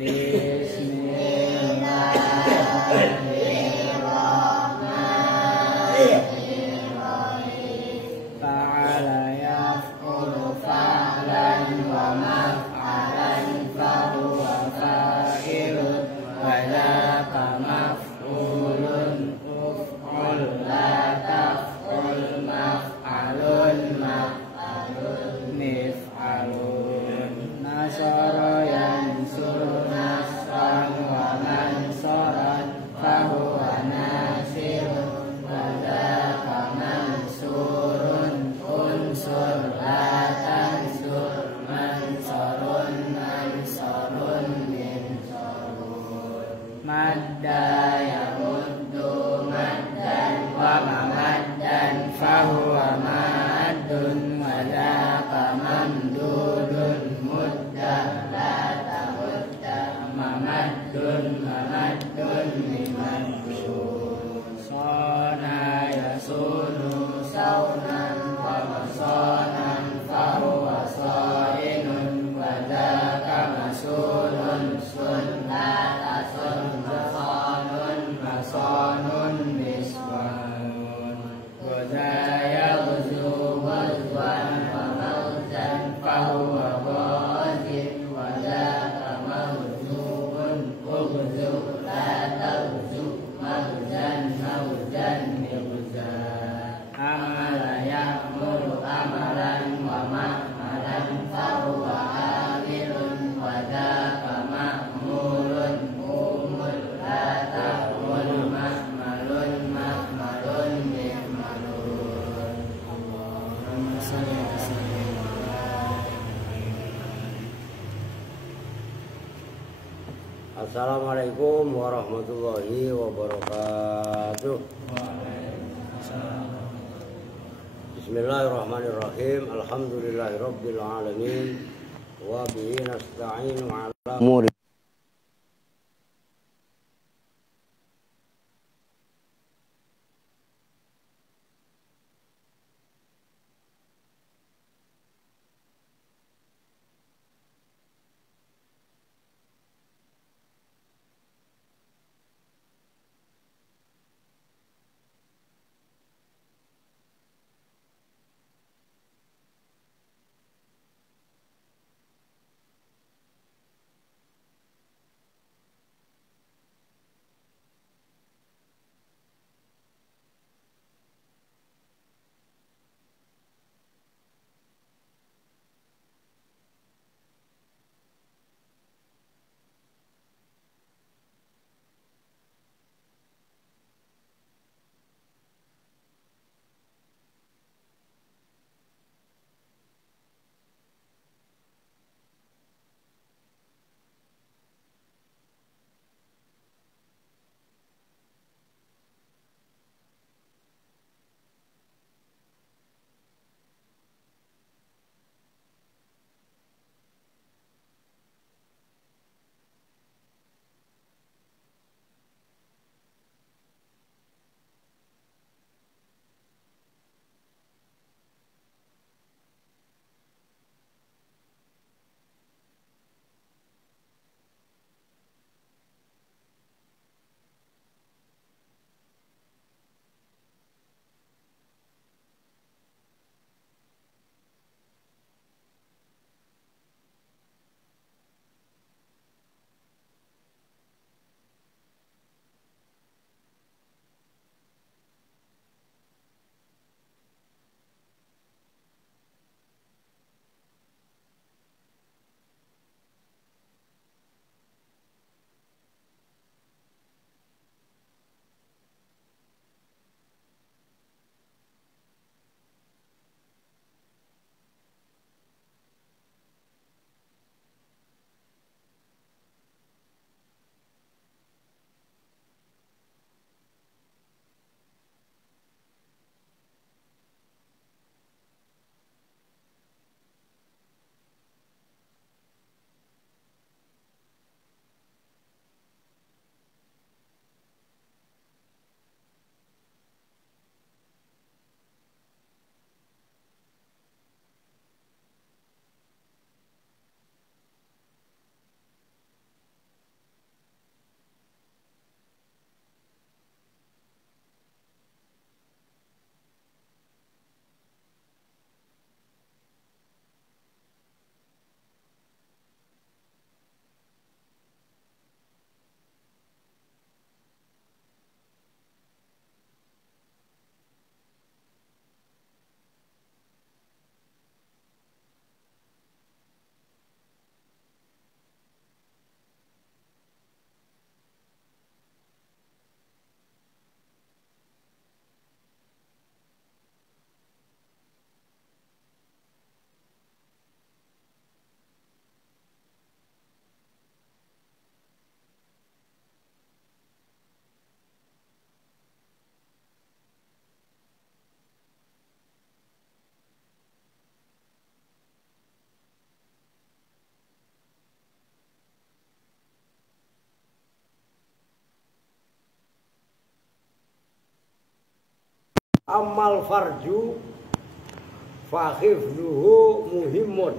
Bismillahirrahmanirrahim. Fa'ala yaf'ulu fa'lan wa maf'alan fahuwa fa'ilun wa dzaka maf'ulun uf'ul la taf'ul maf'alun mif'alun nasara yansuru nasran wa mansaran fahuwa nasirun wa dzaka mansurun unsur la tansur mansarun minsarun madda yamuddu maddan wa mamaddan fahuwa maddun wa dzaka mamdudun mudda la tamudda mamaddun mimaddun sona yasunu saunan wa masonan fahuwa sainun wa dzaka masunun sunnatasun masonun miswanun wa dzaya ghzu ghazwan wa mauzan fahuwa ghazin wa dzaka mawzun ughzu la taghzu mauzan mihzan amala ya'muru amalan wa ma'malan fahuwa amilun wa dzaka ma'mulun umul la ta'mul ma'malun mihmalun. Allahumma shalli wa sallim. Assalamualaikum warahmatullahi wabarakatuh. Bismillahirrahmanirrahim. Alhamdulillahirabbil alamin wa bihi nasta'inu ala umuri Amal farju fakhifduhu muhimun.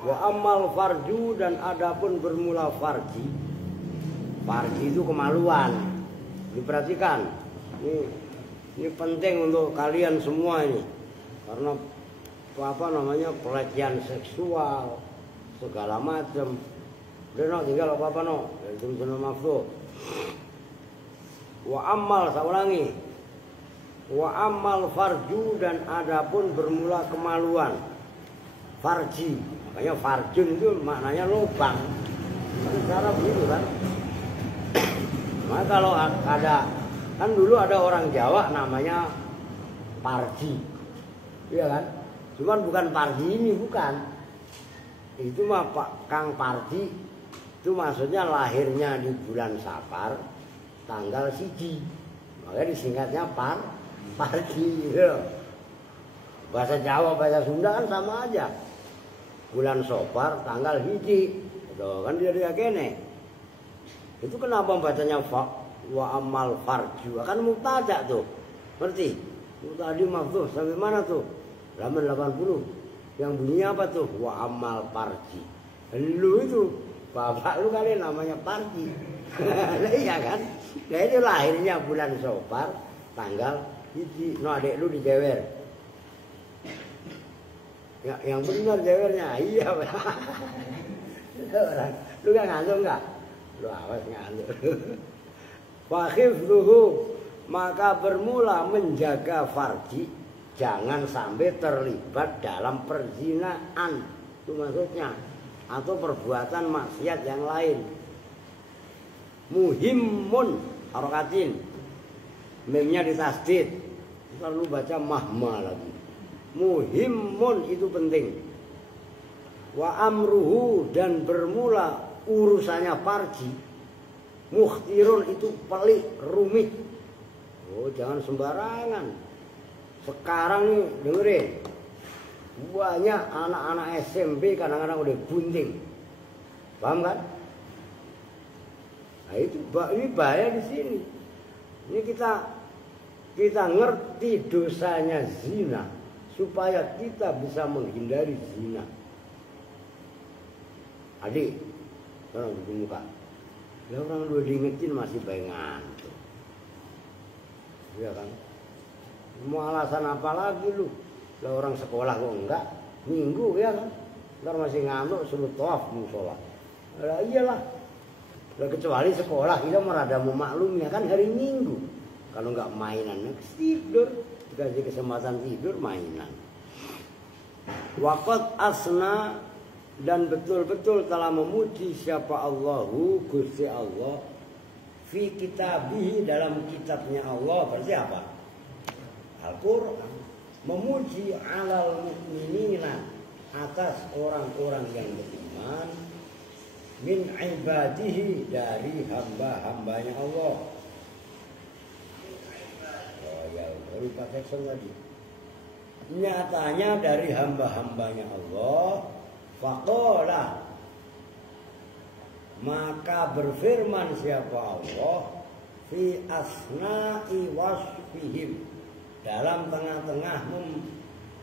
Wa amal farju, dan adapun bermula farji. Farji itu kemaluan. Diperhatikan. Ini penting untuk kalian semua ini. Karena apa namanya, pelecehan seksual segala macam. Udah tinggal apa no? Itu sunnah mafruh. Wa amal, saya ulangi. Wa amal farju, dan adapun bermula kemaluan. Farji, makanya farjun itu maknanya lubang. Kan cara begitu kan. Maka kalau ada, kan dulu ada orang Jawa namanya Parji, iya kan? Cuman bukan Parji ini, bukan. Itu mah Pak Kang Parji, itu maksudnya lahirnya di bulan Safar, tanggal 1. Makanya disingkatnya Parji. Gitu. Bahasa Jawa, bahasa Sunda kan sama aja. Bulan Safar, tanggal 1. Gitu. Kan dia kene. Itu kenapa bacanya wa amal farju? Kan mubtada tuh. Ngerti? Tadi maftuh sampai mana tuh? Halaman 80. Yang bunyinya apa tuh? Wa amal farji. Lu itu, bapak lu kali namanya Parji. Iya kan? Nah itu lahirnya bulan Safar, tanggal 1. No, adek lu dijewer. Ya, yang benar jewernya. Iya. Lu gak ngantuk enggak? Lu awas ngantuk. Fakhifduhu, maka bermula menjaga farji, jangan sampai terlibat dalam perzinaan. Itu maksudnya, atau perbuatan maksiat yang lain. Muhimmun, harokatin, memnya ditasdid, lalu baca mahma lagi. Muhimmun itu penting. Wa amruhu, dan bermula urusannya farji. Mukhtirun itu pelik, rumit. Oh, jangan sembarangan. Sekarang nih dengerin, banyak anak-anak SMP kadang-kadang udah bunting. Paham kan? Nah itu ini bahaya di sini. Ini kita ngerti dosanya zina, supaya kita bisa menghindari zina. Adik, orang di muka, ya orang udah diingetin masih baik ngantuk. Ya kan? Mau alasan apa lagi lu? Lah orang sekolah kok enggak? Minggu ya kan? Ntar masih ngantuk suruh tawaf musola. Lah iyalah. Lah kecuali sekolah kita merada memaklumi kan hari Minggu. Kalau enggak mainan tidur, dikasih kesempatan tidur mainan. Waqad asna, dan betul-betul telah memuji siapa Allahu, Gusti Allah, fi kitabihi, dalam kitabnya Allah. Berarti apa? Al-Quran. Memuji alal mu'minina, atas orang-orang yang beriman, min ibadihi, dari hamba-hambanya Allah. Oh ya, baru pakai tadi. Nyatanya dari hamba-hambanya Allah. Faqala, maka berfirman siapa Allah, fi asna'i wasfihim, dalam tengah-tengah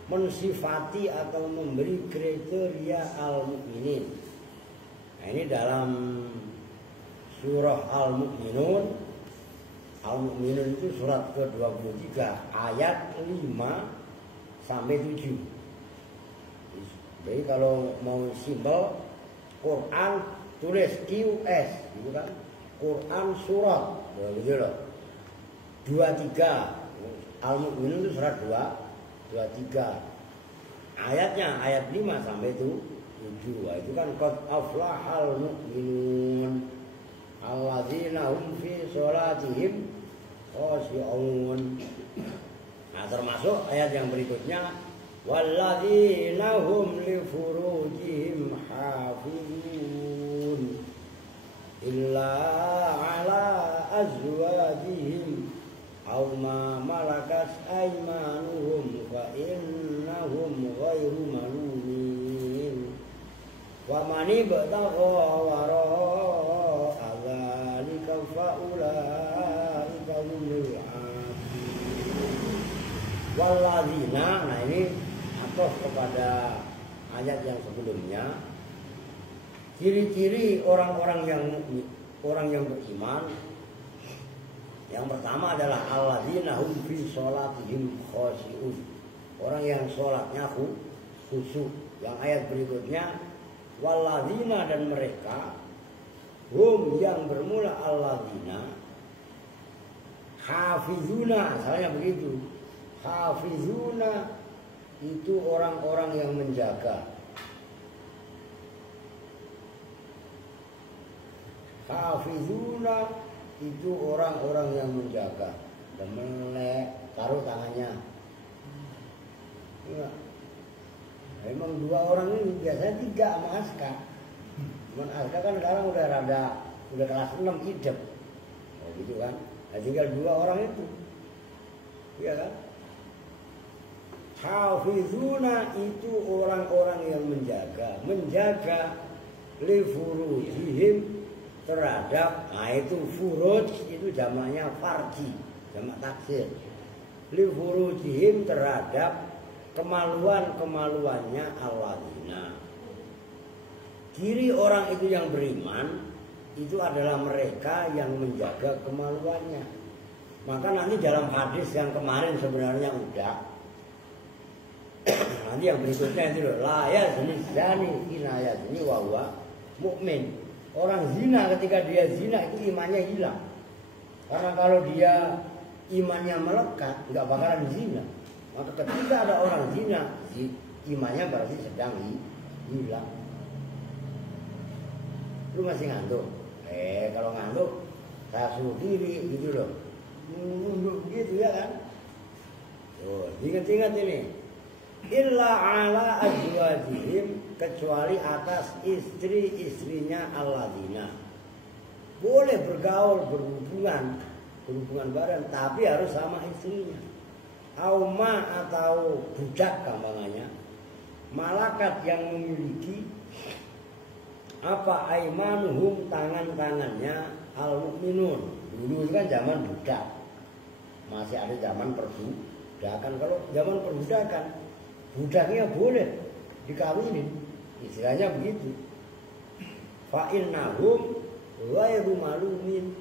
mensifati atau memberi kriteria al-mu'minin. Nah ini dalam surah Al-Mu'minun. Al-Mu'minun itu surat ke-23 ayat 5 sampai 7. Jadi kalau mau simpel, Quran tulis QS, gitu kan? Quran surat, begitu loh. 23, Al-Mu'minun itu surat 23. Ayatnya ayat 5 sampai 7. Itu kan qad aflahal mu'minun alladzina hum fi sholatihim khashi'un. Nah, termasuk ayat yang berikutnya, walladzina hum li furujihim hafizun illa ala azwajihim aw ma malakat aymanuhum fa innahum ghairu malumin wa man ibtagha wara'a dzalika fa ulaika humul Walladzina, nah ini atau kepada ayat yang sebelumnya. Ciri-ciri orang yang beriman. Yang pertama adalah alladzina hum fi sholatihim khoshi'un. Orang yang sholatnya khusyuk. Yang ayat berikutnya walladzina, dan mereka hum yang bermula alladzina hafizuna, misalnya begitu. Hafizuna itu orang-orang yang menjaga. Hafizuna itu orang-orang yang menjaga. Melek, taruh tangannya. Ya. Memang dua orang ini biasanya tiga sama Aska. Cuman Aska kan sekarang udah kelas 6 idep. Oh gitu kan. Nah, tinggal dua orang itu. Iya kan? Hafizuna itu orang-orang yang menjaga li furujihim, terhadap, nah itu furuj itu jamaknya farji, jamak taksir. Li furujihim, terhadap kemaluan-kemaluannya alladzina. Ciri orang itu yang beriman itu adalah mereka yang menjaga kemaluannya. Maka nanti dalam hadis yang kemarin sebenarnya udah. Nanti yang berikutnya itu la yazni zani inayat ini wa mukmin. Orang zina ketika dia zina itu imannya hilang. Karena kalau dia imannya melekat nggak bakalan zina. Maka ketika ada orang zina, imannya berarti sedang hilang. Lu masih ngantuk? Kalau ngantuk saya suruh diri gitu loh. Gitu ya kan? Tuh, ingat-ingat ini. Illa ala azwajihim, kecuali atas istri-istrinya alladzina. Boleh bergaul, berhubungan badan, tapi harus sama istrinya. Auma atau budak gampangannya. Malakat yang memiliki apa aimanuhum, tangan-tangannya al-mu'minun. Dulu kan zaman budak. Masih ada zaman perbudakan. Kalau zaman perbudakan, budaknya boleh dikawinin, istilahnya begitu. Fa'innahum ghairu malumin.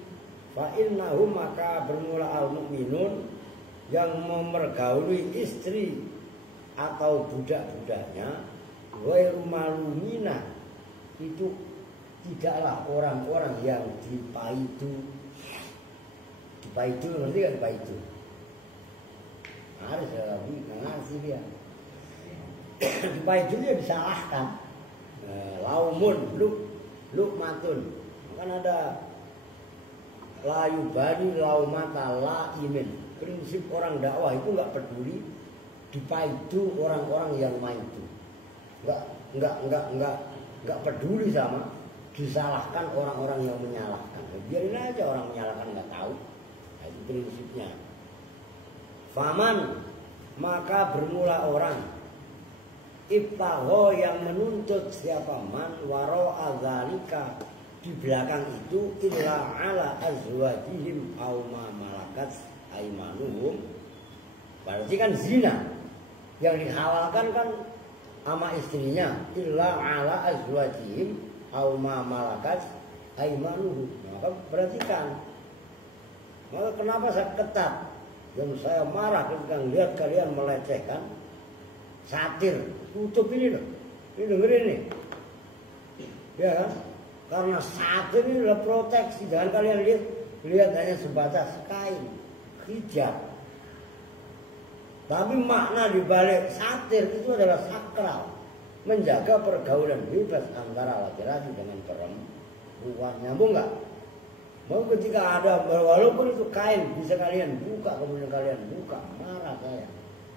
Fa'innahum, maka bermula al-mu'minun yang memergauli istri atau budak-budaknya, ghairu malumina, itu tidaklah orang-orang yang dipaidu. Dipaidu, ngerti kan dipaidu? Harus lebih ngasih dia. Dipaidu dia disalahkan. Laumun, lukmatun. Kan ada layu bani laumata laimin. Prinsip orang dakwah itu nggak peduli dipaidu orang-orang yang maidu. Nggak peduli sama disalahkan orang-orang yang menyalahkan. Biarin aja orang menyalahkan, nggak tahu. Nah, itu prinsipnya. Faman, maka bermula orang ibtagho, yang menuntut siapa man waro azalika, di belakang itu illa ala azwajihim aw ma malakat aimanuhum. Berarti kan zina. Yang dihalalkan kan sama istrinya, illa ala azwajihim aw ma malakat aimanuhum. Maka perhatikan. Maka kenapa saya ketat? Yang saya marah ketika lihat kalian melecehkan satir. Tutup ini loh. Ini dengerin nih. Ya kan? Karena satir ini adalah proteksi. Jangan kalian lihat hanya sebatas kain, hijab. Tapi makna dibalik satir itu adalah sakral. Menjaga pergaulan bebas antara laki-laki dengan perempuan. Nyambung nggak? Mau ketika ada, walaupun itu kain bisa kalian buka, kemudian kalian buka, marah saya.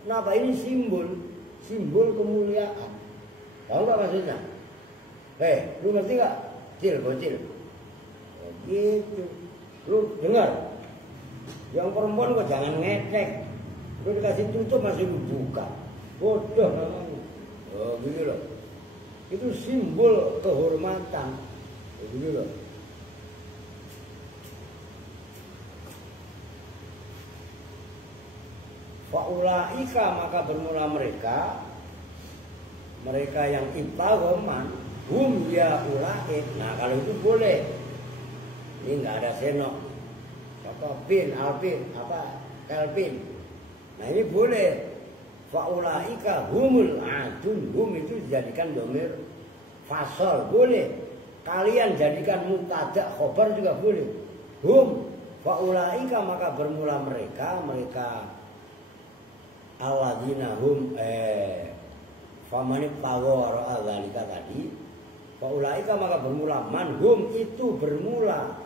Kenapa? Ini simbol kemuliaan. Tahu nggak maksudnya? Lu ngerti nggak? Bocil. Gitu. Lu dengar? Yang perempuan kok jangan ngecek. Lu dikasih tutup masih lu buka. Bodoh namanya. Oh, gitu loh. Itu simbol kehormatan. Gitu loh. Faulaika maka bermula mereka yang ibtaghoman hum ya ulaik. Nah kalau itu boleh. Ini nggak ada senok. Apa pin, alpin, apa kelpin. Nah ini boleh. Faulaika humul adun. Hum itu dijadikan dhamir fasol boleh. Kalian jadikan mubtada khobar juga boleh. Hum faulaika maka bermula mereka alladzina hum famani pawar adzalika tadi. Faulaika maka bermula manhum itu bermula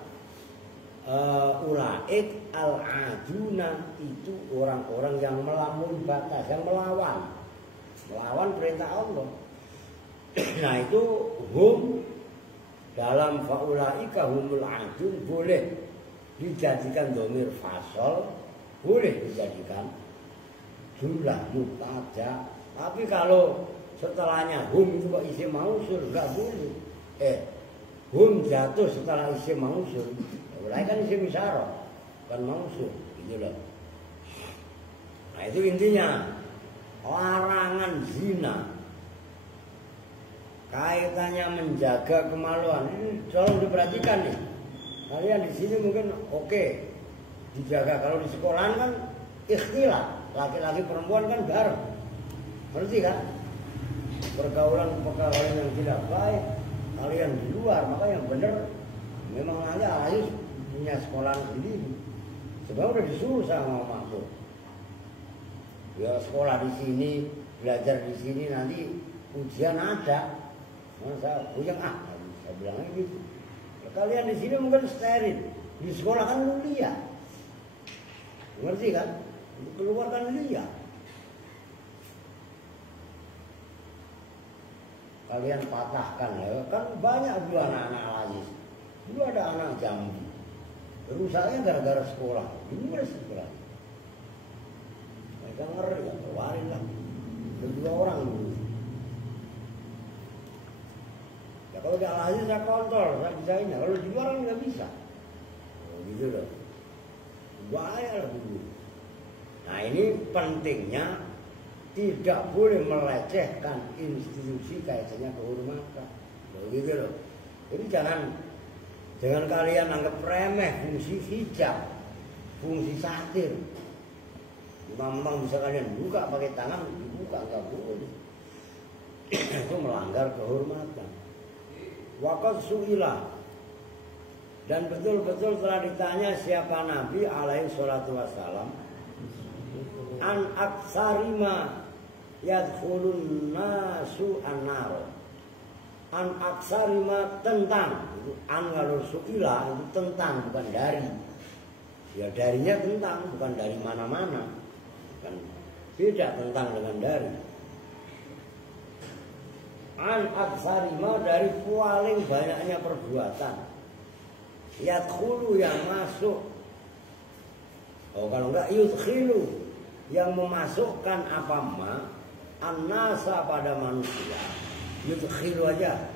ulaik al-aduna itu orang-orang yang melampaui batas, yang melawan perintah Allah. Nah itu hum dalam faulaika humul adun boleh dijadikan dhamir fasol, boleh dijadikan jumlah mubtada. Tapi kalau setelahnya hum itu kok isim mausul enggak boleh. Hum jatuh setelah isim mausul. Mulai kan isim isyarah, bukan mausul, gitu loh. Nah itu intinya larangan zina. Kaitannya menjaga kemaluan. Ini tolong diperhatikan nih. Kalian di sini mungkin oke dijaga. Kalau di sekolahan kan ikhtilaf, laki-laki perempuan kan bareng. Ngerti kan? Pergaulan yang tidak baik kalian di luar, maka yang benar memang aja harus punya sekolahan sendiri. Sebab udah disuruh sama makhluk. Ya sekolah di sini, belajar di sini, nanti ujian ada. Saya puyeng saya bilangnya gitu. Ya, kalian di sini mungkin steril, di sekolah kan kuliah. Ngerti kan? Keluar kan kuliah. Kalian patahkan ya, kan banyak dulu anak-anak Al-Aziz. Dulu ada anak Jambi. Rusaknya gara-gara sekolah. Ini kan sekolah. Mereka ngeri ya, keluarin lah. Kedua orang dulu. Ya kalau di Al-Aziz saya kontrol, saya bisa ini. Kalau di luar kan nggak bisa. Oh, gitu loh. Bahaya lah dulu. Nah ini pentingnya tidak boleh melecehkan institusi kaitannya kehormatan. Begitu loh. Jadi jangan kalian anggap remeh fungsi hijab, fungsi satir. Memang bisa kalian buka pakai tangan, dibuka nggak boleh. Itu melanggar kehormatan. Waqad su'ila, dan betul-betul telah ditanya siapa Nabi alaihi salatu wassalam an aksarima yadkhulun nasu an-nar. An aksarima tentang itu, an kalau su'ila itu tentang bukan dari. Ya darinya tentang bukan dari mana-mana. Bukan beda tentang dengan dari. An aksarima dari paling banyaknya perbuatan. Yadkhulu yang masuk. Oh kalau enggak yudkhilu yang memasukkan apa ma an-nasa pada manusia. Yudkhilu aja.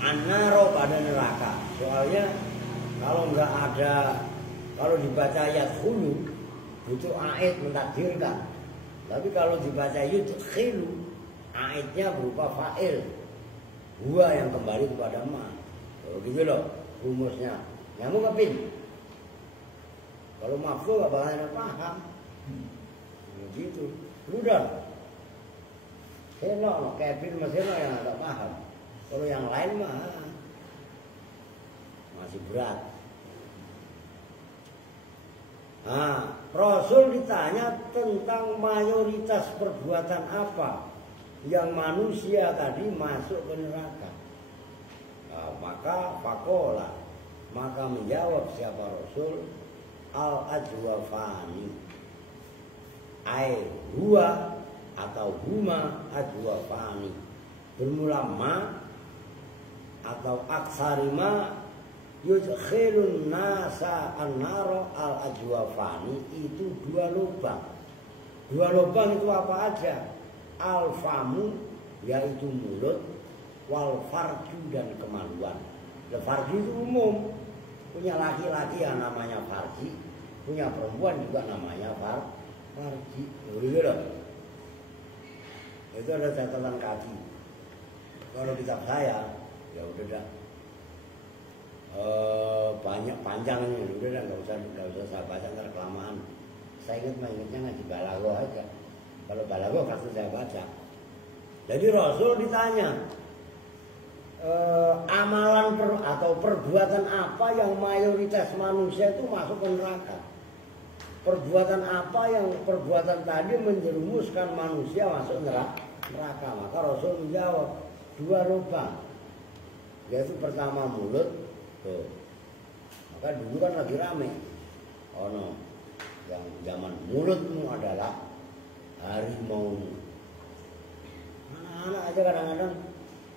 An-naro pada neraka. Soalnya kalau enggak ada, kalau dibaca yadkhulu butuh ait mentakdirkan. Tapi kalau dibaca yudkhilu aitnya berupa fa'il. Huwa yang kembali kepada ma. Oh gitu loh rumusnya. Nyamuk kepin. Kalau maf'ul gak bakal paham. Begitu. Udah. Seno, kepin sama seno yang agak paham. Kalau yang lain mah masih berat. Nah, Rasul ditanya tentang mayoritas perbuatan apa yang manusia tadi masuk ke neraka. Nah, maka fakola, maka menjawab siapa Rasul, al-ajwafani, ai huwa atau huma ajwafani, bermula ma atau aksarima yudkhilun nasa an-naro al-ajwafani, itu dua lubang. Dua lubang itu apa aja? Al-famu yaitu mulut, wal farju dan kemaluan. Farju itu umum, punya laki-laki yang namanya farji, punya perempuan juga namanya Parji, gitu loh. Itu ada catatan kaki. Kalau kitab saya, ya udah dah. Banyak panjang ini, udah dah nggak usah saya baca ntar kelamaan. Saya ingatnya ngaji Balaghah aja. Kalau Balaghah pasti saya baca. Jadi Rasul ditanya, amalan atau perbuatan apa yang mayoritas manusia itu masuk ke neraka? Perbuatan apa yang perbuatan tadi menjerumuskan manusia masuk neraka? Maka Rasul menjawab 2 lubang. Yaitu pertama mulut. Tuh. Maka dulu kan lagi rame. Oh no. Yang zaman mulutmu adalah harimaumu. Anak-anak aja kadang-kadang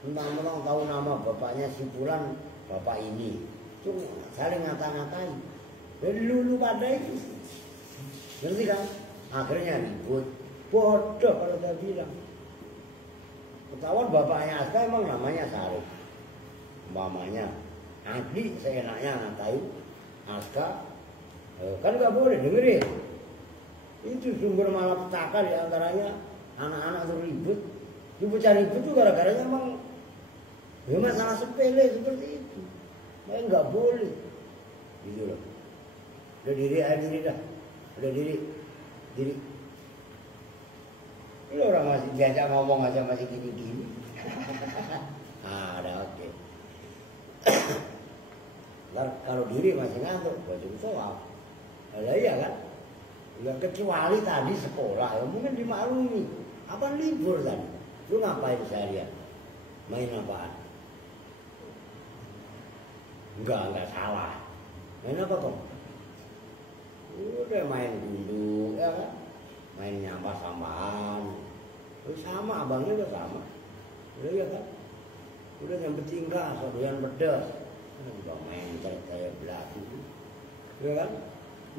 mentang-mentang tahu nama bapaknya si Fulan, bapak ini. Itu saling ngata-ngatain. Jadi lu pada itu. Ngerti kan? Akhirnya ribut. Bodoh kalau saya bilang. Ketahuan bapaknya Aska emang namanya Sarif. Umpamanya Adi seenaknya ngatain Aska. Kan gak boleh dengerin. Itu sumber malapetaka di antaranya anak-anak itu ribut. Ribut cari ribut itu gara-garanya emang ya masalah sepele seperti itu. Makanya gak boleh. Gitu loh. Udah diri dah. Udah diri. Ini orang masih diajak ngomong aja masih gini-gini. Ada oke. Ntar kalau diri masih ngantuk, baca soal. Ada iya kan? Ya kecuali tadi sekolah, ya mungkin dimaklumi. Apa libur tadi? Lu ngapain seharian? Main apaan? Enggak salah. Main apa kok? Udah main dulu, ya kan? Main nyampah sampaan. Terus sama, abangnya udah sama. Udah ya kan? Udah yang bertingkah, sodoyan pedas. Udah main kayak belati. Ya kan?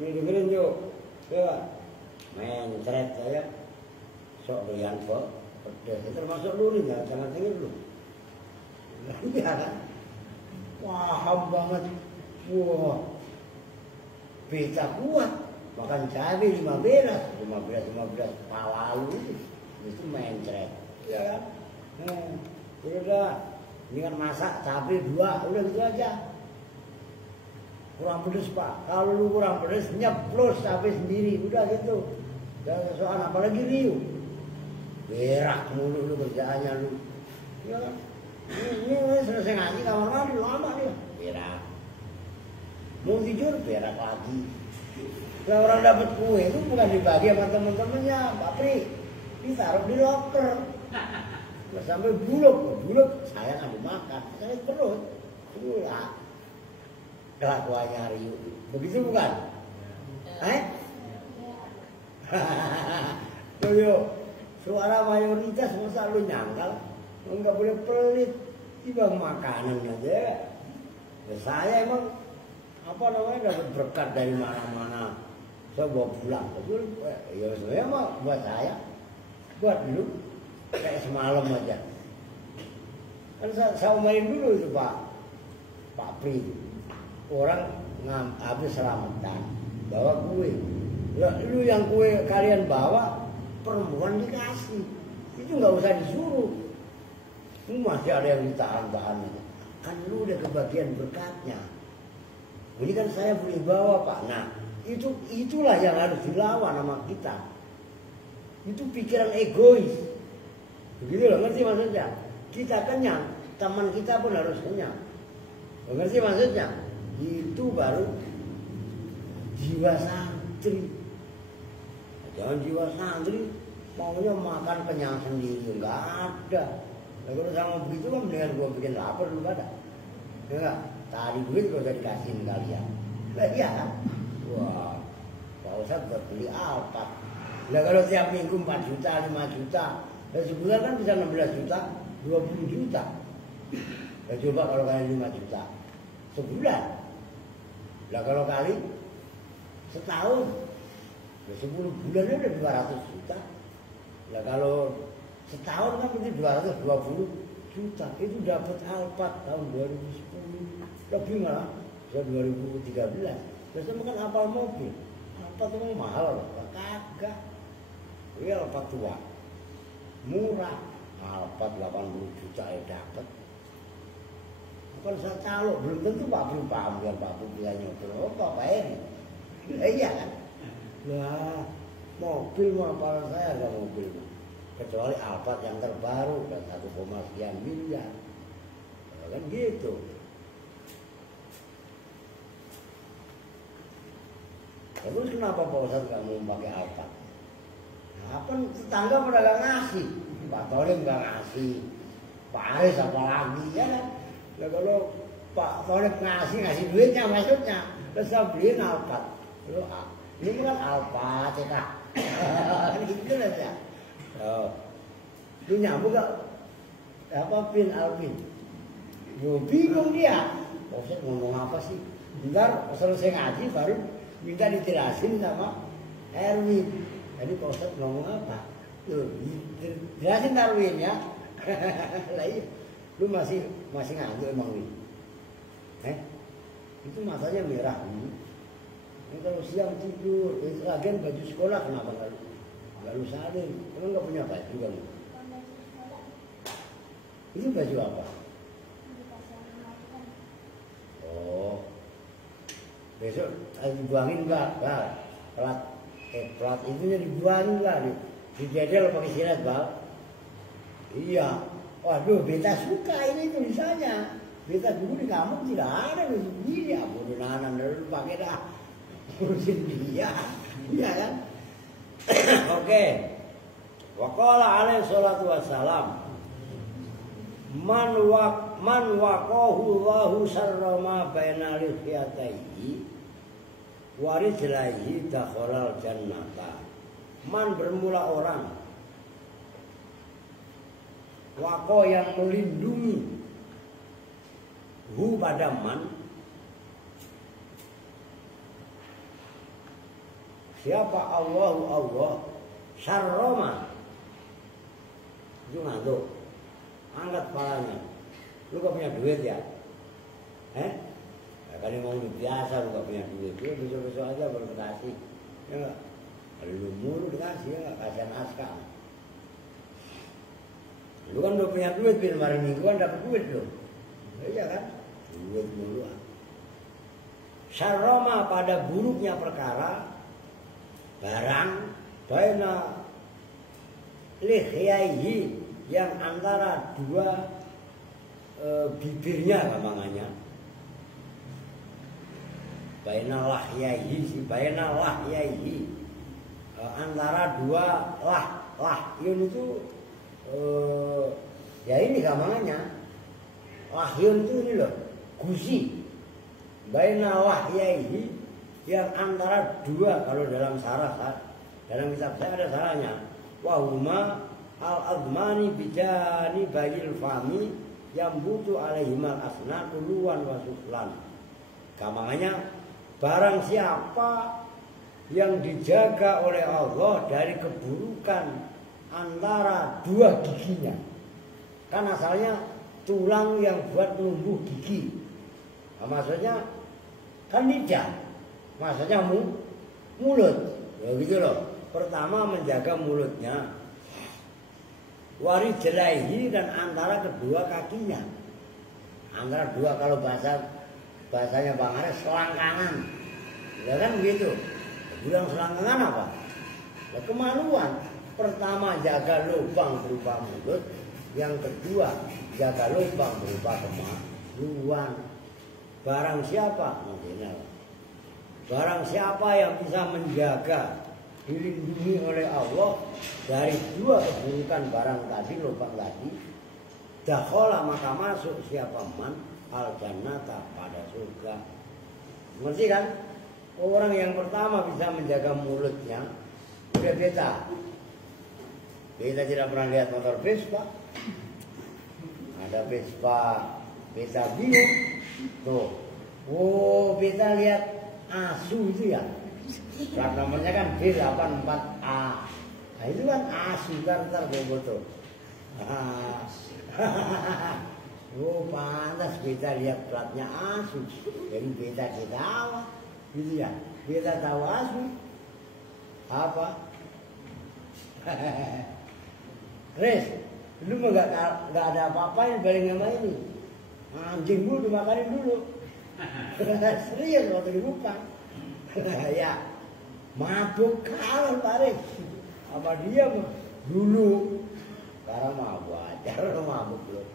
Ini dengerin yuk. Ya kan? Main ceret saya. Sodoyan pedas. Itu termasuk lu nih, jangan denger lu. Ya kan? Paham banget. Wah. Beta kuat, makan cabai 15 palalu itu main ceret, ya kan? Udah, ini kan masak cabai 2, udah gitu aja. Kurang pedes pak, kalau lu kurang pedes nyeplos cabai sendiri, udah gitu. Jangan soal apalagi riu, berak mulu lu kerjaannya lu, ya kan? Ini selesai ngaji kamar mandi lama dia, berak. Mau tidur berak lagi. Kalau orang dapat kue itu bukan dibagi sama teman-temannya, Pak Pri, ditaruh di loker. Nggak sampai buluk saya nggak makan, saya perut. Itulah kelakuannya Rio. Begitu bukan? Tuh suara mayoritas masa lu nyangkal, nggak boleh pelit, tiba makanan aja. Ya, saya emang apa namanya dapat berkat dari mana-mana, saya bawa pulang. Ya sebenarnya mah buat saya, buat dulu kayak semalam aja. Kan saya omelin dulu itu Pak Pri, orang habis Ramadan bawa kue. Lu yang kue kalian bawa perempuan dikasih, itu nggak usah disuruh. Lu masih ada yang ditahan-tahan aja. Kan lu udah kebagian berkatnya. Ini kan saya boleh bawa Pak. Nah itulah yang harus dilawan sama kita. Itu pikiran egois. Begitu loh, ngerti maksudnya? Kita kenyang, teman kita pun harus kenyang. Ngerti maksudnya? Itu baru jiwa santri. Jangan jiwa santri maunya makan kenyang sendiri, nggak ada. Kalau sama begitu kan mendingan gua bikin lapar dulu ada. Ya enggak? Tadi duit gua udah dikasihin kalian. Lah iya kan? Wah, Pak Ustadz buat beli Alphard. Lah kalau tiap minggu 4 juta, 5 juta, dan sebulan kan bisa 16 juta, 20 juta. Ya coba kalau kalian 5 juta sebulan. Lah kalau kali setahun, ya 10 bulannya udah 200 juta. Lah kalau setahun kan berarti 220 juta. Itu dapat Alphard tahun 2010. Lebih malah, tahun 2013. Biasanya makan apal mobil. Alphard itu mahal loh, kakak. Kagak. Ini Alphard tua. Murah. Alphard 80 juta ya dapat. Bukan saya calok, belum tentu Pak Bru paham biar Pak Bru bisa nyopir. Oh Pak ini. Iya kan? Lah, mobil mah para saya ada mobil. Kecuali Alphard yang terbaru dan 1, sekian miliar. Kan gitu. Terus kenapa Pak Ustadz nggak mau pakai Alphard? Nah, apa tetangga pada nggak ngasih? Pak Tolim nggak ngasih, Pak Aris apa lagi ya kan? Nah, kalau Pak Tolim ngasih duitnya maksudnya, terus saya beliin Alphard. Ini kan Alphard ya kak? Gitu lah ya. Lu nyambung gak? Apa pin Alvin? Yo bingung dia. Ustadz ngomong apa sih? Bentar selesai ngaji baru minta dijelasin sama Erwin. Jadi Pak Ustadz ngomong apa? Loh, jelasin Erwin ya. Lah iya, lu masih ngantuk emang Win? Itu matanya merah. Kalau siang tidur, itu agen baju sekolah kenapa nggak lu salin? Emang nggak punya baju kan? Itu baju apa? Oh, besok dibuangin nggak? Plat itunya dibuangin nggak? Didedel pakai silet bal? Iya. Waduh, beta suka ini tulisannya. Beta dulu di kampung tidak ada tulis begini. Ya, bodoh nanan dulu pakai dah. Urusin dia, iya kan? Oke. Waqala alaihi salatu wassalam, man waqahu Allahu syarra ma baina lihiyataihi wa rijlaihi dakhalal jannata. Man bermula orang, waqo yang melindungi hu pada man, siapa Allah syarroma itu ngantuk, angkat kepalanya. Lu gak punya duit ya? Ya, kali mau duit biasa lu gak punya duit, lu besok-besok aja baru dikasih. Ya enggak? Kalau lu mulu dikasih ya enggak, kasihan aska. Lu kan udah punya duit, bin kemarin minggu kan dapet duit lu. Iya kan? Duit mulu. Syarroma pada buruknya perkara, barang baina lihyaihi yang antara dua bibirnya gampangnya, baina lahyaihi antara dua lahyun itu ya ini gampangannya, lahyun itu ini loh, gusi, baina lahyaihi yang antara dua, kalau dalam sarah, dalam kitab saya ada sarahnya, wahuma al-admani bijani bayil fami yang butuh alaihimal asna tuluan wasuflan. Gampangannya, barang siapa yang dijaga oleh Allah dari keburukan antara dua giginya, kan asalnya tulang yang buat numbuh gigi, nah, maksudnya kan lidah, maksudnya mulut, ya gitu loh. Pertama menjaga mulutnya, warijlaihi dan antara kedua kakinya, antara dua, kalau bahasanya Bang Ares selangkangan, ya kan begitu. Bilang selangkangan apa? Ya, kemaluan. Pertama jaga lubang berupa mulut, yang kedua jaga lubang berupa kemaluan. Barang siapa? Barang siapa yang bisa menjaga, dilindungi oleh Allah dari dua keburukan barang tadi, lubang tadi, dakhala maka masuk siapa man al jannata pada surga. Ngerti kan? Orang yang pertama bisa menjaga mulutnya, udah beta. Beta tidak pernah lihat motor Vespa. Ada Vespa, beta bingung. Tuh, oh beta lihat Asu itu ya. Plat nomornya kan B84A. Nah itu kan Asu kan ntar foto. Oh pantas beta lihat platnya Asu. Jadi beta ketawa. Gitu ya, beta tahu Asu apa? Riz, dulu mah nggak ada apa-apain bareng sama ini. Anjing dulu dimakanin dulu. Serius waktu di Kupang. Ya, mabuk kalah Pak Riz. Apa dia mah dulu. Sekarang mah wajar mabuk loh.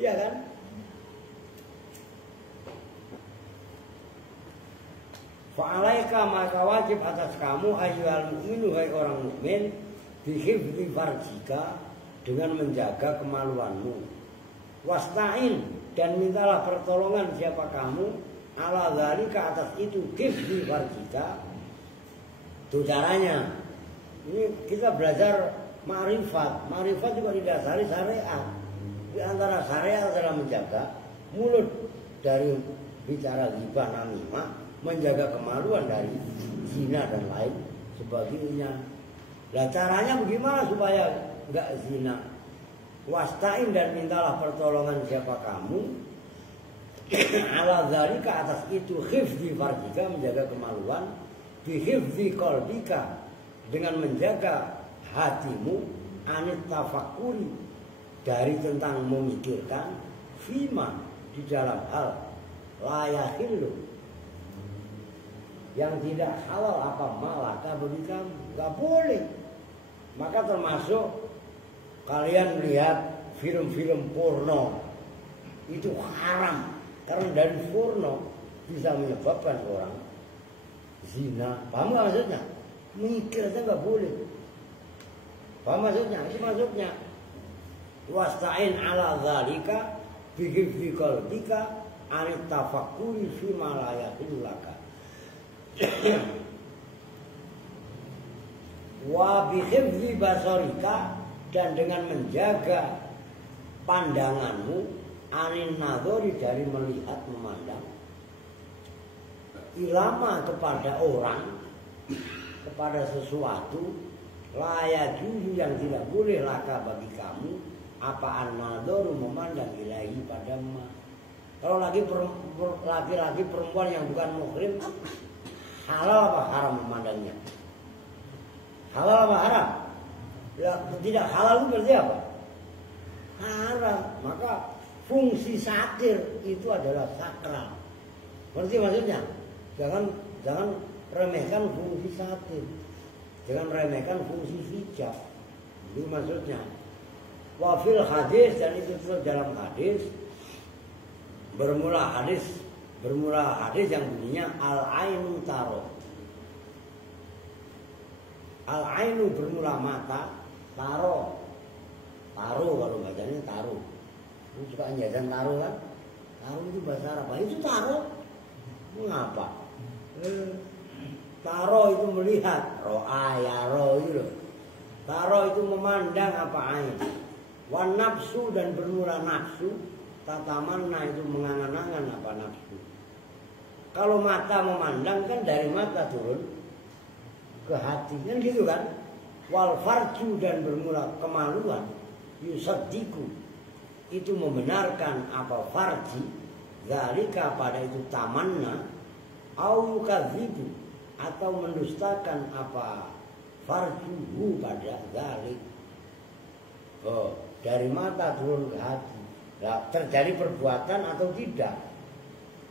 Iya kan? Fa'alaika maka wajib atas kamu ayyuhal mukminu hai orang mukmin bihifdzi farjika dengan menjaga kemaluanmu. Wasta'in dan mintalah pertolongan siapa kamu ala dzalika atas itu hifdzi farjika. Itu caranya. Ini kita belajar ma'rifat. Ma'rifat juga didasari syariat. Di antara syariat adalah menjaga mulut dari bicara ghibah namimah, menjaga kemaluan dari zina dan lain sebagainya. Nah caranya bagaimana supaya enggak zina? Wasta'in dan mintalah pertolongan siapa kamu ala dzalika atas itu hifdzi farjika menjaga kemaluan, bi hifdzi qalbika dengan menjaga hatimu, anit tafakkuri dari tentang memikirkan, fima di dalam hal la yahillu yang tidak halal apa malaka bagi kamu, nggak boleh. Maka termasuk kalian melihat film-film porno itu haram karena dari porno bisa menyebabkan orang zina. Paham nggak maksudnya? Mikir aja nggak boleh. Paham maksudnya? Itu maksudnya. Wasta'in ala dzalika bi hifdzi qalbika anit tafakkuri fi ma la yahillu laka. Wa bi hifdzi basarika dan dengan menjaga pandanganmu anin nadhari dari melihat memandang ilama kepada orang, kepada sesuatu layak yang tidak boleh laka bagi kamu apa an-nadharu memandang ilahi pada ma. Kalau laki-laki perempuan yang bukan muhrim halal apa haram memandangnya? Halal apa haram? Ya, tidak halal itu berarti apa? Haram. Maka fungsi satir itu adalah sakral. Berarti maksudnya? Jangan remehkan fungsi satir. Jangan remehkan fungsi hijab. Itu maksudnya. Wa fil hadis dan itu dalam hadis bermula hadis yang bunyinya al-ainu taro. Al-ainu bermula mata, taro kalau bacanya taro. Lu suka jajan taro kan? Taro itu bahasa Arab. Itu taro. Mengapa? Taro itu melihat, ro'a ya ro itu. Taro itu memandang apa ain. Wan nafsu dan bermula nafsu, tatamanna itu mengangan-angan apa nafsu. Kalau mata memandang kan dari mata turun ke hati kan gitu kan. Wal farju dan bermula kemaluan, yusaddiqu itu membenarkan apa farji, zalika pada itu tamanna, au yukadzibu atau mendustakan apa farjuhu pada zalik. Oh, dari mata turun ke hati. Nah, terjadi perbuatan atau tidak?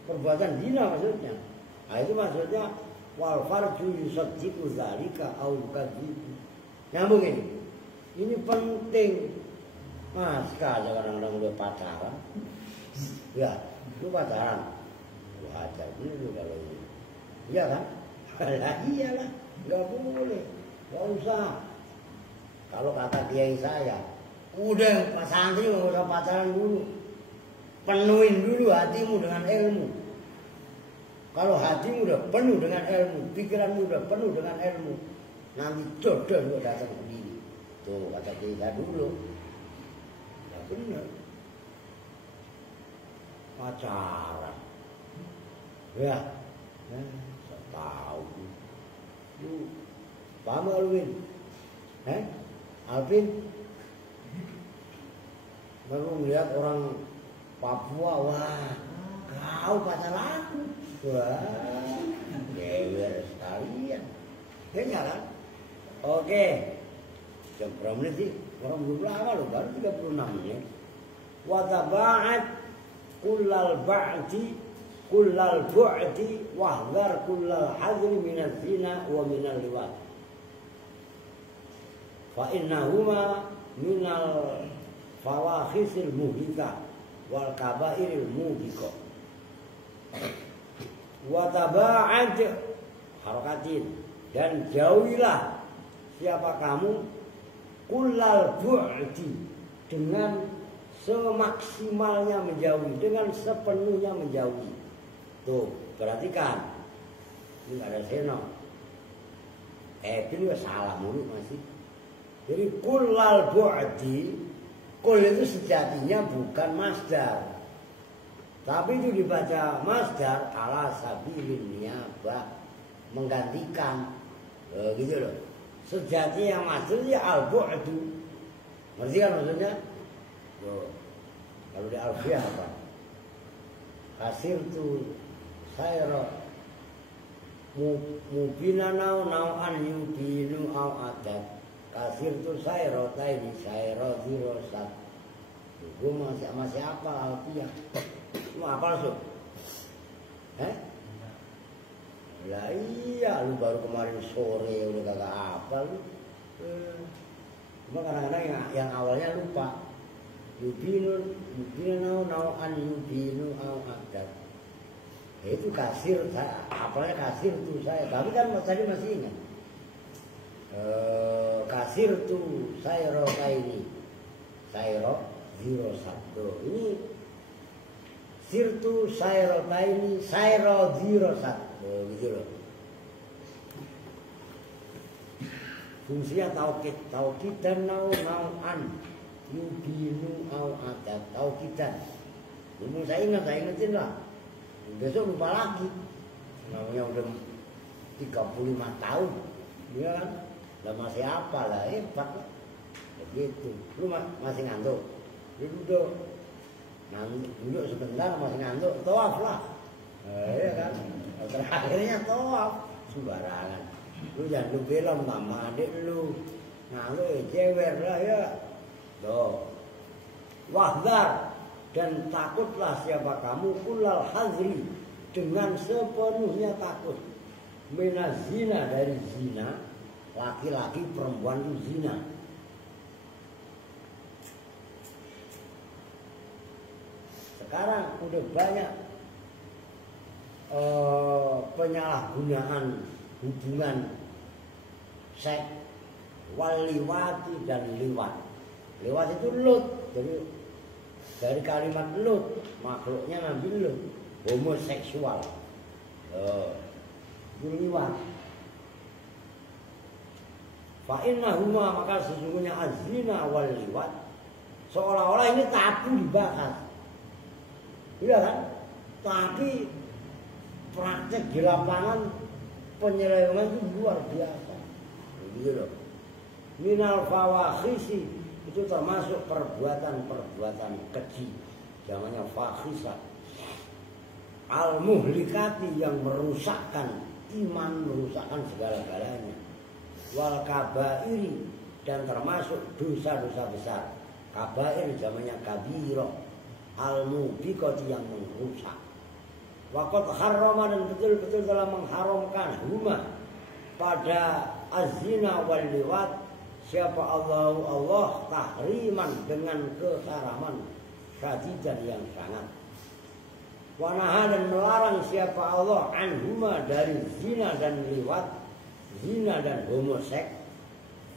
Perbuatan zina maksudnya. Nah, itu maksudnya wal farju yusaddiqu zalika au yukadzibu. Nyambung ini. Ini penting. Mas, kadang-kadang orang udah pacaran. Ya, lu pacaran. Wajar dulu kalau ini. Iya kan? Lah iyalah, nggak boleh, nggak usah. Kalau kata kiai saya, udah Pak Santri nggak usah pacaran dulu, penuhin dulu hatimu dengan ilmu. Kalau hatimu udah penuh dengan ilmu, pikiranmu udah penuh dengan ilmu, nanti jodoh juga datang sendiri. Tuh kata kiai saya dulu, ya benar. Pacaran, ya. Tahu lu paham Alvin? Alvin baru melihat orang Papua, wah kau pacar aku, wah gewer sekalian, kayaknya kan? Oke, Jam berapa menit sih? Orang belum lama loh, baru 36 menit. Wa taba'at kullal bu'di wahdar kullal hadri minaz zina wa minal liwat. Fa innahuma minal fawakhisil muhlika wal kabairil mubiqah. Wa taba'ad harakatin, dan jauhilah siapa kamu kullal bu'di, dengan semaksimalnya menjauhi, dengan sepenuhnya menjauhi. Tuh, perhatikan. Ini enggak ada seno. Ini salah mulu masih. Jadi kullal bu'di, kul itu sejatinya bukan masdar. Tapi itu dibaca masdar ala sabilin niyabah, menggantikan. Gitu loh. Sejatinya masdar ya al-bu'du. Ngerti kan maksudnya? Loh. Kalau di alfiah apa? Kasir tu sayra mubina nau'an yubinu au adat. Kasir tu sayra taini sayra dirosat. Gue masih apa alfiah? Lu apa langsung? Lah iya, lu baru kemarin sore udah kagak apa lu. Cuma kadang-kadang yang awalnya lupa. Yubinu nau'an yubinu au adat. Itu kasir, apalagi kasir tuh saya. Tapi kan tadi masih ingat. Kasir tuh sayro kaini sayro dirosat. Ini sirtu sayro kaini sayro dirosat. Gitu loh. Fungsinya taukid dan nau'an yubinu au adat, taukidan. Ini saya ingetin lah. Besok lupa lagi. Namanya udah 35 tahun. Iya kan? Lah masih apa lah, hebat lah. Begitu. Lu masih ngantuk. Lu duduk sebentar masih ngantuk, tawaf lah. Iya kan? Terakhirnya tawaf sembarangan. Lu jangan lu bilang sama adik lu. Ngantuk jewer lah ya. Tuh. Wahdar, dan takutlah siapa kamu kullal hazri, dengan sepenuhnya takut. Minaz zina, dari zina. Laki-laki perempuan itu zina. Sekarang udah banyak penyalahgunaan hubungan seks, waliwati dan liwat. Liwat itu lut, jadi dari kalimat lut makhluknya ngambil lut, homoseksual. Itu liwat. Fa innahuma, maka sesungguhnya azina wal liwat, seolah-olah ini tabu dibahas. Iya kan? Tapi praktek di lapangan penyelewengan itu luar biasa. Gitu loh. Minal fawakhisi, itu termasuk perbuatan-perbuatan keji. Namanya fakhisah. Al-muhlikati, yang merusakkan iman, merusakkan segala-galanya. Wal kabairi, dan termasuk dosa-dosa besar. Kabair namanya kabiro. Al-mubiqati, yang merusak. Waqad harrama, dan betul-betul telah mengharamkan huma, pada azina wal liwat, siapa Allah tahriman, dengan keharaman syadidan yang sangat. Wa naha, dan melarang siapa Allah anhuma, dari zina dan liwat, zina dan homoseks.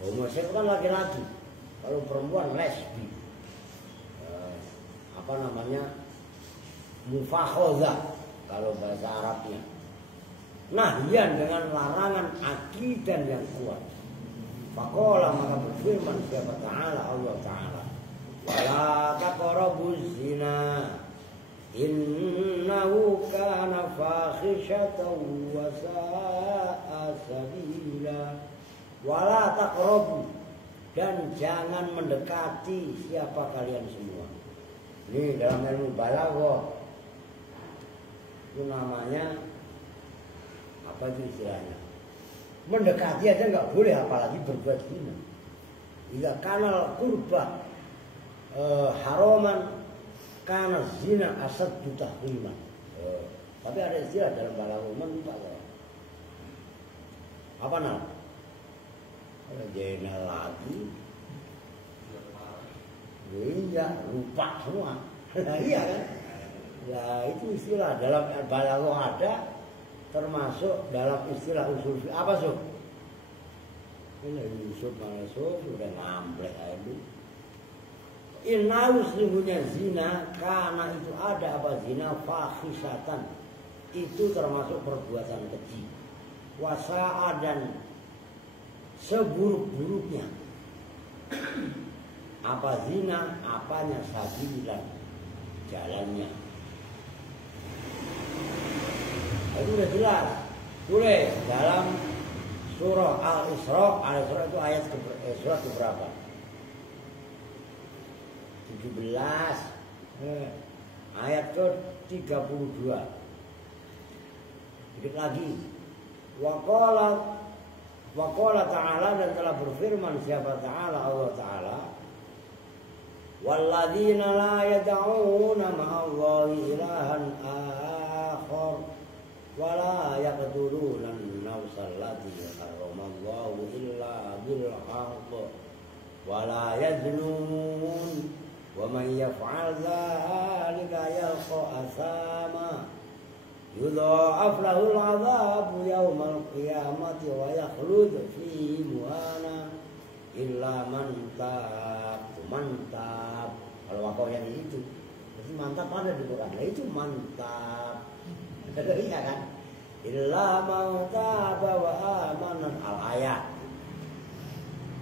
Homoseks kan laki-laki, kalau perempuan lesbi. Apa namanya, mufakhodah kalau bahasa Arabnya. Nahyan, dengan larangan akidah yang kuat. Faqala, maka berfirman siapa Ta'ala, Allah Ta'ala, wala taqrabuz zina innahu kana fakhishatan wa sa'a sabila. Wala taqrabu, dan jangan mendekati siapa kalian semua. Ini dalam ilmu balaghah itu namanya apa itu istilahnya? Mendekati aja nggak boleh, apalagi berbuat zina. Jika kanal kurba haroman karena zina asad tahriman. Tapi ada istilah dalam bahasa umum lupa ya. Apa nama? Ada zina lagi. Iya, lupa semua. Nah, iya kan? Nah, itu istilah dalam bahasa ada, termasuk dalam istilah usul apa Sob? Ini Yusuf mana Sob sudah ngamplek aja. Innahu sesungguhnya zina, karena itu ada apa zina fahisatan, itu termasuk perbuatan keji, wasa'a dan seburuk-buruknya. Apa zina, apanya sabilan, jalannya. Itu sudah jelas. Boleh dalam surah Al-Isra. Al-Isra itu ayat surat keberapa? 17. Ayat ke-32. Dikit lagi. Waqala ta'ala, dan telah berfirman siapa ta'ala, Allah ta'ala, walladzina la yad'una ma'allahi ilahan akhar wa la yaqtuluna an-nafsa allati harramallahu illa bil haqq wa la yaznun wa man yaf'al dzalika yalqa asama yudha'af lahu al-'adzabu yawmal qiyamati wa yakhlud fihi muhana illa man tab. Mantap. Kalau wakau yang itu, jadi mantap ada di Quran. Nah, itu mantap. Iya kan? Illa man taba wa amana al-ayat.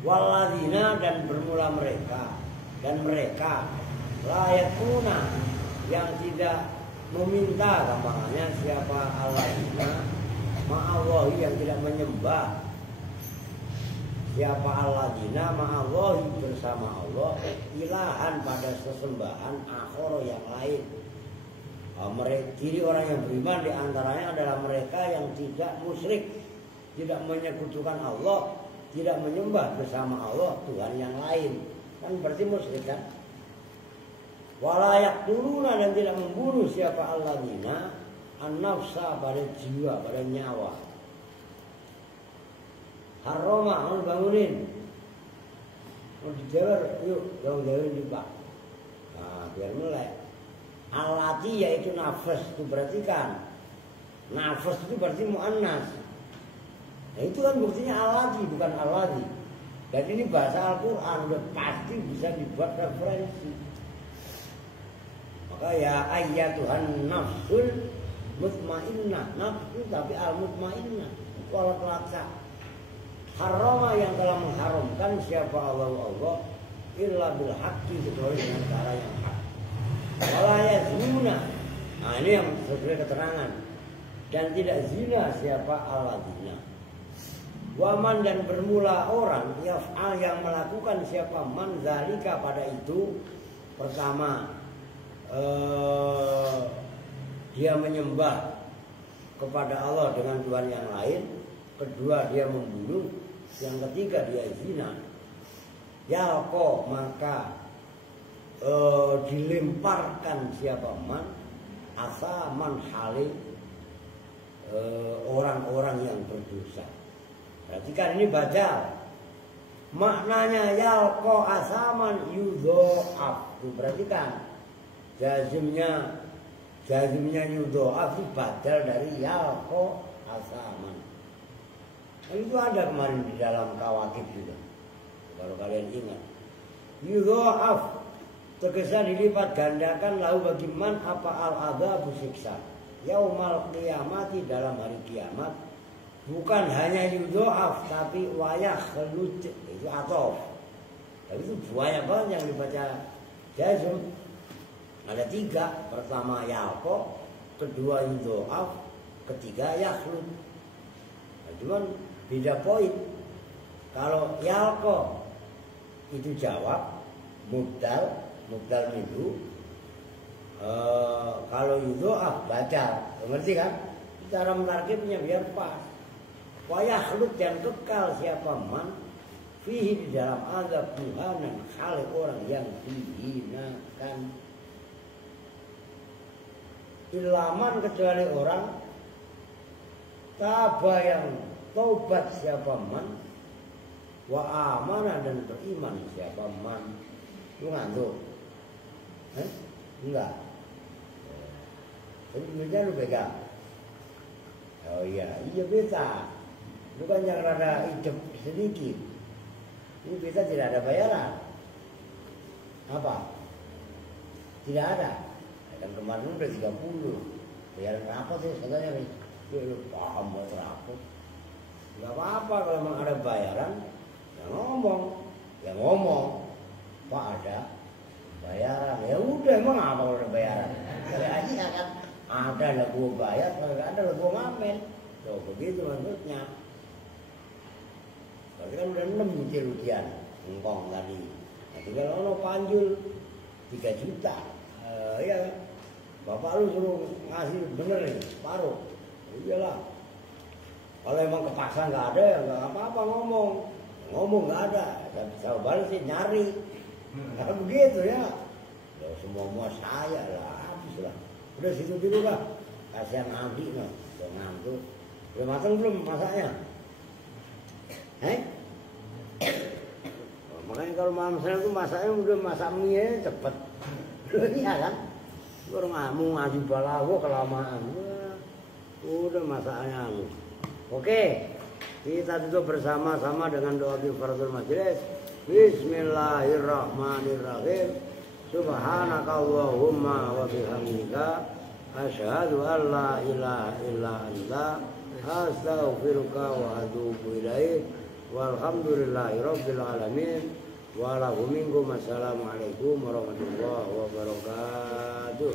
Walladzina, dan bermula mereka, dan mereka layakuna, yang tidak meminta, gampangannya siapa alladzina ma'allahi, yang tidak menyembah siapa alladzina ma'allahi, bersama Allah, ilahan, pada sesembahan, akhor, yang lain. Ciri orang yang beriman diantaranya adalah mereka yang tidak musyrik, tidak menyekutukan Allah, tidak menyembah bersama Allah Tuhan yang lain. Kan berarti musyrik kan? Wala yaqtuluna, dan tidak membunuh siapa alladzina an-nafsa, pada jiwa, pada nyawa. Haroma, mau bangunin, mau dijawar, yuk, jauh-jauhin di Pak. Nah, biar mulai. Alati, yaitu nafas, itu berarti kan, nafas itu berarti mu'annas. Nah, itu kan buktinya alati, bukan alati. Dan ini bahasa Al-Quran, udah pasti bisa dibuat referensi. Maka ya ayyatuhan nafsul mutmainnah, nafsu tapi al-mutmainnah, kalau kelaksa. Harama, yang telah mengharamkan siapa Allah illa bil haqqi, kecuali dengan cara yang hak. Wala yazuna, nah ini yang sesuai keterangan, dan tidak zina siapa alladzina. Waman, dan bermula orang yaf'al, yang melakukan siapa man zalika, pada itu. Pertama, dia menyembah kepada Allah dengan Tuhan yang lain. Kedua, dia membunuh. Yang ketiga, dia zina. Yalko, maka dilemparkan siapa man, asaman hale, orang-orang yang berdosa. Berarti kan ini baca maknanya yalko asaman yudho'af. Berarti kan jazimnya yudho'af itu badal dari yalko asaman. Itu ada kemarin di dalam Kawakib juga, kalau kalian ingat. Yudho'af, terkesan dilipat gandakan, lahu bagi man apa al-adzabu, siksa. Yaumal qiyamati, dalam hari kiamat. Bukan hanya yudho'af, tapi wayah khelud, itu atof. Tapi itu banyak banget yang dibaca jazm. Ada 3, pertama yalko, kedua yudho'af, ketiga yakhlud. Nah, cuman beda poin. Kalau yalko itu jawab, mubdal minhu. Kalau yudho'af baca, ngerti kan? Cara menarkibnya biar pas. Wa yakhlud, dan kekal siapa man fihi di dalam azab tuhanan hal orang yang dihinakan. Ilaman kecuali orang taba yang taubat siapa man, wa amanah dan beriman siapa man. Lu ngantuk? Enggak. Tapi duitnya lu pegang. Oh iya bisa. Bukan yang rada hidup sedikit. Ini bisa tidak ada bayaran. Apa? Tidak ada. Dan kemarin udah 30. Bayaran apa sih katanya nih? Lu paham berapa? Enggak apa-apa kalau memang ada bayaran, ya ngomong. Pak ada bayaran. Ya udah emang apa kalau ada bayaran? Kali aja kan ada lah gua bayar, kalau enggak ada lah gua ngamen. Tuh begitu maksudnya. Berarti kan udah 6 butir ujian ngkong tadi. Nah, tinggal ono panjul 3 juta. Iya kan? Bapak lu suruh ngasih bener nih, separuh. Iyalah. Kalau emang kepaksa nggak ada ya nggak apa-apa ngomong nggak ada. Dan bisa balik sih nyari. Kalau begitu ya, semua saya lah habis lah. Udah situ dulu lah. Kasihan Aldi mah, udah ngantuk. Udah matang belum masaknya? Makanya kalau malam Senin tuh masaknya udah masak mie cepet. Iya kan? Orang mau ngaji balago kelamaan. Udah masaknya. Oke, kita tutup bersama-sama dengan doa kifaratul majelis. Bismillahirrahmanirrahim. Subhanakallahumma wa bihamdika asyhadu an la ilaha illa anta astaghfiruka wa atubu ilaik. Walhamdulillahirabbil alamin. Wa lahum minkum assalamualaikum warahmatullahi wabarakatuh.